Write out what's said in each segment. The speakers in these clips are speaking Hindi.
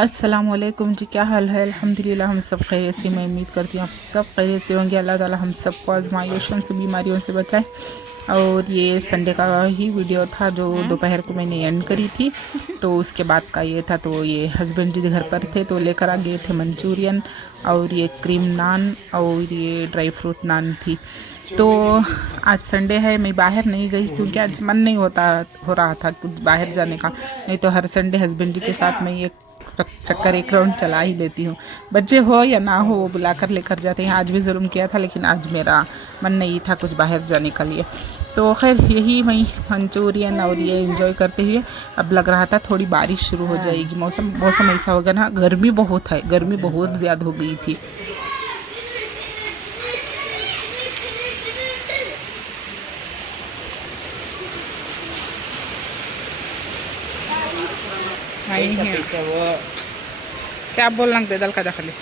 अस्सलामुअलैकुम जी, क्या हाल है। अल्हम्दुलिल्लाह हम सब खैरियत से। मैं उम्मीद करती हूँ आप सब खैरियत से होंगे। अल्लाह ताला हम सबको आजमाइशों से, बीमारियों से बचाए। और ये संडे का ही वीडियो था जो दोपहर को मैंने एंड करी थी, तो उसके बाद का ये था। तो ये हस्बैंड जी घर पर थे तो लेकर आ गए थे मंचूरियन और ये क्रीम नान और ये ड्राई फ्रूट नान थी। तो आज संडे है, मैं बाहर नहीं गई क्योंकि आज मन नहीं हो रहा था कुछ बाहर जाने का। नहीं तो हर संडे हस्बैंड जी के साथ मैं ये चक्कर एक राउंड चला ही लेती हूँ। बच्चे हो या ना हो वो बुलाकर लेकर जाते हैं। आज भी जुल्म किया था लेकिन आज मेरा मन नहीं था कुछ बाहर जाने के लिए। तो खैर यही वही मंचूरियन और ये एंजॉय करते हुए अब लग रहा था थोड़ी बारिश शुरू हो जाएगी। मौसम ऐसा होगा ना, गर्मी बहुत है, गर्मी बहुत ज़्यादा हो गई थी। क्या बोल रहे दल का खाली।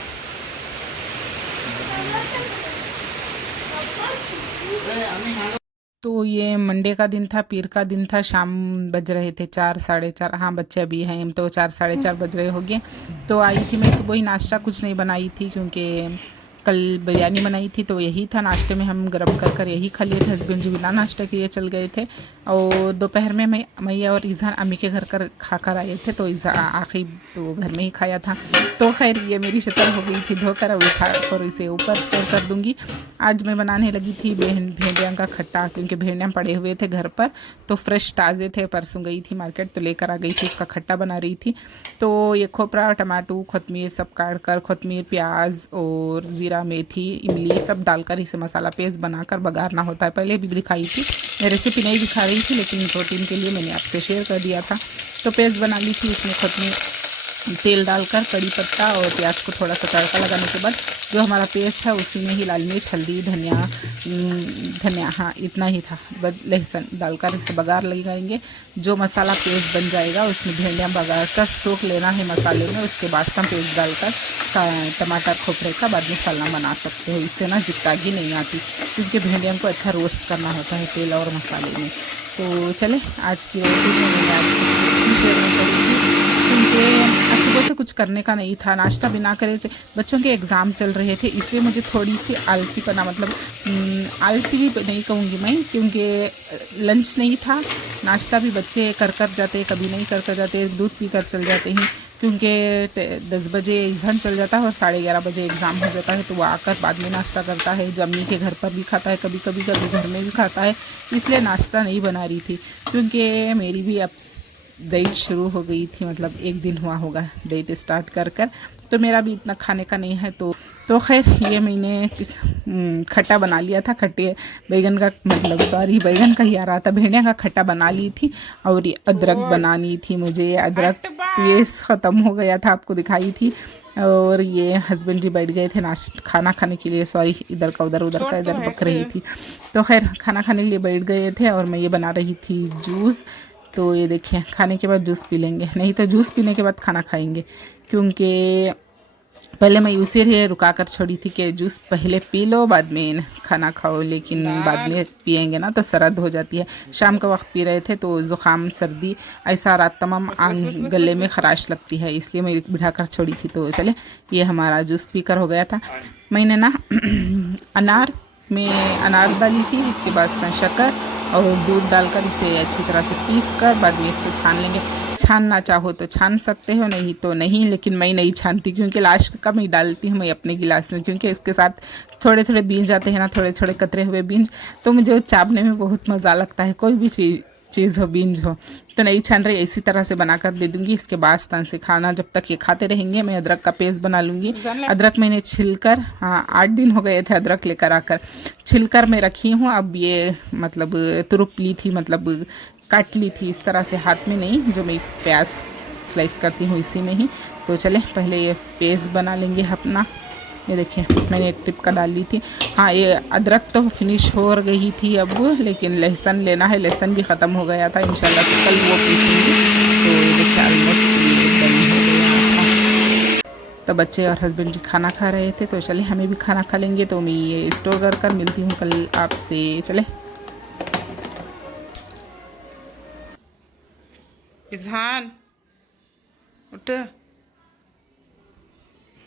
तो ये मंडे का दिन था, पीर का दिन था। शाम बज रहे थे 4 साढ़े 4। हाँ बच्चे अभी हैं तो 4 साढ़े 4 बज रहे होंगे। तो आई थी मैं सुबह ही, नाश्ता कुछ नहीं बनाई थी क्योंकि कल बिरयानी बनाई थी तो यही था नाश्ते में। हम गरम कर यही खा लिए थे। हस्बैंड जी बिना नाश्ते के ये चल गए थे। और दोपहर में मैं और इज़हान अम्मी के घर कर खा कर आए थे तो आखिर तो घर में ही खाया था। तो खैर ये मेरी शक्ल हो गई थी धोकर, अब उठा कर इसे ऊपर स्टोर कर दूँगी। आज मैं बनाने लगी थी भेंडियाँ का खट्टा, क्योंकि भेंडियाँ पड़े हुए थे घर पर तो फ्रेश ताज़े थे। परसों गई थी मार्केट तो लेकर आ गई थी, उसका खट्टा बना रही थी। तो ये खोपरा, टमाटो, कोतमीर सब काट कर, कोतमीर, प्याज और ज़ीरा, मेथी, इमली सब डालकर इसे मसाला पेस्ट बनाकर बघारना होता है। पहले भी दिखाई थी, मैं रेसिपी नहीं दिखा रही थी लेकिन प्रोटीन के लिए मैंने आपसे शेयर कर दिया था। तो पेस्ट बना ली थी, इसमें कोतमीर, तेल डालकर कड़ी पत्ता और प्याज को थोड़ा सा तड़का लगाने के बाद जो हमारा पेस्ट है उसी में ही लाल मिर्च, हल्दी, धनिया, हाँ इतना ही था। लहसुन डालकर इसे बघार लगाएंगे। जो मसाला पेस्ट बन जाएगा उसमें भेंडियाँ बघार कर सोख लेना है मसाले में। उसके बाद हम पेस्ट डालकर टमाटर खोपरे का बाद में सालन बना सकते हो। इससे ना चिपकागी नहीं आती क्योंकि भेंडियों को अच्छा रोस्ट करना होता है तेल और मसाले में। तो चले आज की रेसिपी में मैंने आज कुछ भी शेयर नहीं करी थी क्योंकि सुबह से कुछ करने का नहीं था। नाश्ता बिना करे बच्चों के एग्ज़ाम चल रहे थे, इसलिए मुझे थोड़ी सी आलसी पना, मतलब आलसी भी नहीं कहूँगी मैं क्योंकि लंच नहीं था। नाश्ता भी बच्चे कर जाते, कभी नहीं कर जाते, दूध पी कर चल जाते हैं क्योंकि 10 बजे एग्ज़ाम चल जाता है और 11:30 बजे एग्ज़ाम हो जाता है। तो वो आकर बाद में नाश्ता करता है, जो अम्मी के घर पर भी खाता है, कभी कभी घर में भी खाता है। इसलिए नाश्ता नहीं बना रही थी क्योंकि मेरी भी अब डाइट शुरू हो गई थी, मतलब एक दिन हुआ होगा डाइट स्टार्ट कर तो मेरा भी इतना खाने का नहीं है। तो खैर ये मैंने खट्टा बना लिया था। खट्टे बैगन का, मतलब सॉरी बैगन का ही आ रहा था, भेड़िया का खट्टा बना ली थी। और ये अदरक बनानी थी मुझे। अदरक पेस्ट ख़त्म हो गया था, आपको दिखाई थी। और ये हस्बैंड जी बैठ गए थे खाना खाने के लिए। सॉरी इधर का उधर बक रही थी। तो खैर खाना खाने के लिए बैठ गए थे और मैं ये बना रही थी जूस। तो ये देखिए, खाने के बाद जूस पी लेंगे, नहीं तो जूस पीने के बाद खाना खाएंगे। क्योंकि पहले मैं उसे ही रुका कर छोड़ी थी कि जूस पहले पी लो बाद में खाना खाओ, लेकिन बाद में पियेंगे ना तो सरद हो जाती है। शाम का वक्त पी रहे थे तो ज़ुकाम, सर्दी ऐसा रात तमाम गले में खराश लगती है, इसलिए मैं बिठा कर छोड़ी थी। तो चले ये हमारा जूस पी कर हो गया था। मैंने ना अनार में अनार डाली थी, इसके बाद इसमें शक्कर और दूध डालकर इसे अच्छी तरह से पीस कर बाद में इसको छान लेंगे। छानना चाहो तो छान सकते हो, नहीं तो नहीं, लेकिन मैं नहीं छानती क्योंकि लास्ट का मैं डालती हूँ मैं अपने गिलास में, क्योंकि इसके साथ थोड़े थोड़े बीज आते हैं ना, थोड़े थोड़े कतरे हुए बीज, तो मुझे चावने में बहुत मज़ा लगता है। कोई भी चीज़ हो, बीन्स हो, तो नहीं छान रही, इसी तरह से बनाकर दे दूंगी। इसके बाद से खाना जब तक ये खाते रहेंगे मैं अदरक का पेस्ट बना लूँगी। अदरक मैंने छिलकर, हाँ 8 दिन हो गए थे अदरक लेकर आकर, छिलकर मैं रखी हूँ। अब ये मतलब तुरुप ली थी, मतलब काट ली थी इस तरह से, हाथ में नहीं, जो मैं प्याज स्लाइस करती हूँ इसी में ही। तो चले पहले ये पेस्ट बना लेंगे अपना। ये देखिए मैंने एक टिप का डाल ली थी। हाँ ये अदरक तो फिनिश हो गई थी अब, लेकिन लहसुन लेना है, लहसुन भी ख़त्म हो गया था। इंशाल्लाह से कल वो पीसूँगी। तो ये देखिए ऑलमोस्ट डन हो गया था। तो बच्चे और हस्बैंड जी खाना खा रहे थे, तो चले हमें भी खाना खा लेंगे। तो मैं ये स्टोर कर मिलती हूँ कल आपसे। चले इज़हान उठ,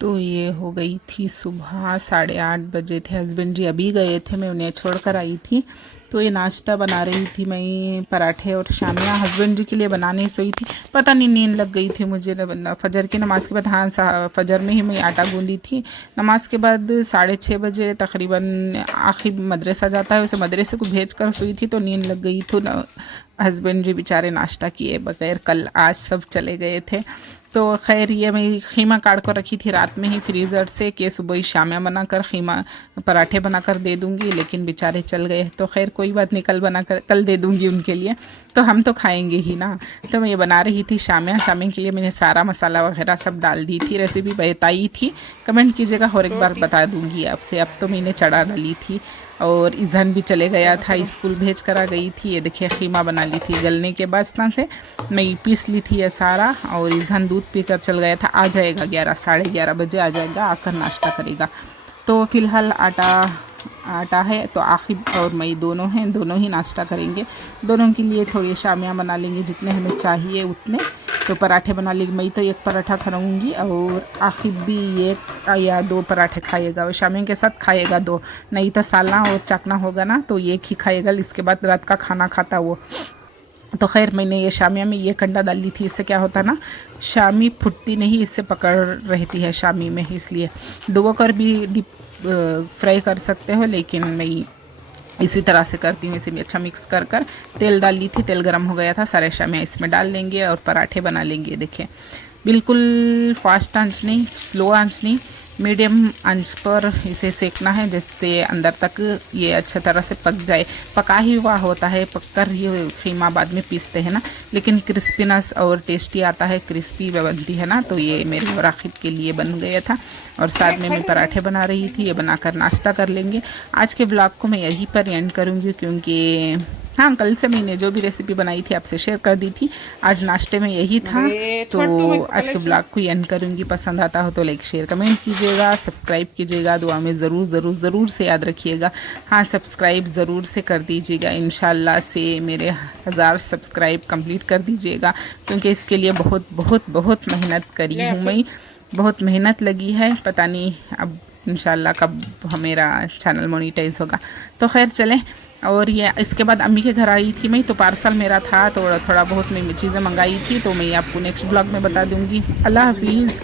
तो ये हो गई थी सुबह 8:30 बजे थे। हस्बैंड जी अभी गए थे, मैं उन्हें छोड़ कर आई थी। तो ये नाश्ता बना रही थी मैं, पराठे और शामियाँ हस्बैंड जी के लिए बनाने सोई थी। पता नहीं नींद लग गई थी मुझे फजर की नमाज़ के बाद। हाँ, फजर में ही मैं आटा गूंदी थी। नमाज के बाद 6:30 बजे तकरीबन आखिर मदरसा जाता है, उसे मदरसे को भेज कर सोई थी तो नींद लग गई। तो हस्बैंड जी बेचारे नाश्ता किए बगैर कल आज सब चले गए थे। तो खैर ये मैं खीमा काट कर रखी थी रात में ही फ्रीज़र से कि सुबह ही शामियाँ बनाकर खीमा पराठे बनाकर दे दूंगी, लेकिन बेचारे चल गए। तो खैर कोई बात नहीं, कल दे दूंगी उनके लिए, तो हम तो खाएंगे ही ना। तो मैं ये बना रही थी शामियाँ के लिए मैंने सारा मसाला वगैरह सब डाल दी थी। रेसिपी बताई थी, कमेंट कीजिएगा और एक बार बता दूंगी आपसे। अब तो मैंने चढ़ा डाली थी और ईज़ान भी चले गया था, स्कूल भेज कर आ गई थी। ये देखिए खीमा बना ली थी, गलने के बाद ना से मैं पीस ली थी ये सारा, और ईज़ान दूध पी कर चल गया था। आ जाएगा 11 बजे आ जाएगा, आकर नाश्ता करेगा। तो फ़िलहाल आटा है तो आखिर और मैं दोनों हैं, दोनों ही नाश्ता करेंगे। दोनों के लिए थोड़ी शामियाँ बना लेंगे, जितने हमें चाहिए उतने। तो पराठे बना लेंगे, मैं तो एक पराठा खाऊंगी और आखिर भी एक या 2 पराठे खाएगा। और शामियों के साथ खाएगा 2, नहीं तो सालना और चखना होगा ना, तो एक ही खाएगा। इसके बाद रात का खाना खाता वो। तो खैर मैंने ये शामिया में ये कंडा डाल ली थी। इससे क्या होता ना, शामी फुटती नहीं, इससे पकड़ रहती है शामी में, इसलिए डुबो कर भी फ्राई कर सकते हो, लेकिन मैं इसी तरह से करती हूँ। इसे भी अच्छा मिक्स कर तेल डाल ली थी, तेल गर्म हो गया था, सारे शामियाँ इसमें डाल लेंगे और पराठे बना लेंगे। देखिए बिल्कुल फास्ट आंच नहीं, स्लो आंच नहीं, मीडियम आंच पर इसे सेकना है, जिससे अंदर तक ये अच्छा तरह से पक जाए। पका ही हुआ होता है, पककर ही खीमा बाद में पीसते हैं ना, लेकिन क्रिस्पीनेस और टेस्टी आता है, क्रिस्पी बनती है ना। तो ये मेरे और आखिर के लिए बन गया था, और साथ में मैं पराठे बना रही थी। ये बनाकर नाश्ता कर लेंगे। आज के ब्लॉग को मैं यहीं पर एंड करूँगी, क्योंकि हाँ कल से मैंने जो भी रेसिपी बनाई थी आपसे शेयर कर दी थी। आज नाश्ते में यही था, तो आज के ब्लॉग को एंड करूँगी। पसंद आता हो तो लाइक शेयर कमेंट कीजिएगा, सब्सक्राइब कीजिएगा, दुआ में ज़रूर से याद रखिएगा। हाँ सब्सक्राइब ज़रूर से कर दीजिएगा, इंशाल्लाह से मेरे 1000 सब्सक्राइब कंप्लीट कर दीजिएगा, क्योंकि इसके लिए बहुत मेहनत करी हूँ मैं, बहुत मेहनत लगी है। पता नहीं अब इंशाल्लाह कब मेरा चैनल मोनेटाइज होगा। तो खैर चलें। और ये इसके बाद अम्मी के घर आई थी मैं, तो पार्सल मेरा था, तो थोड़ा बहुत मैं चीज़ें मंगाई थी, तो मैं आपको नेक्स्ट ब्लॉग में बता दूँगी। अल्लाह हाफिज़।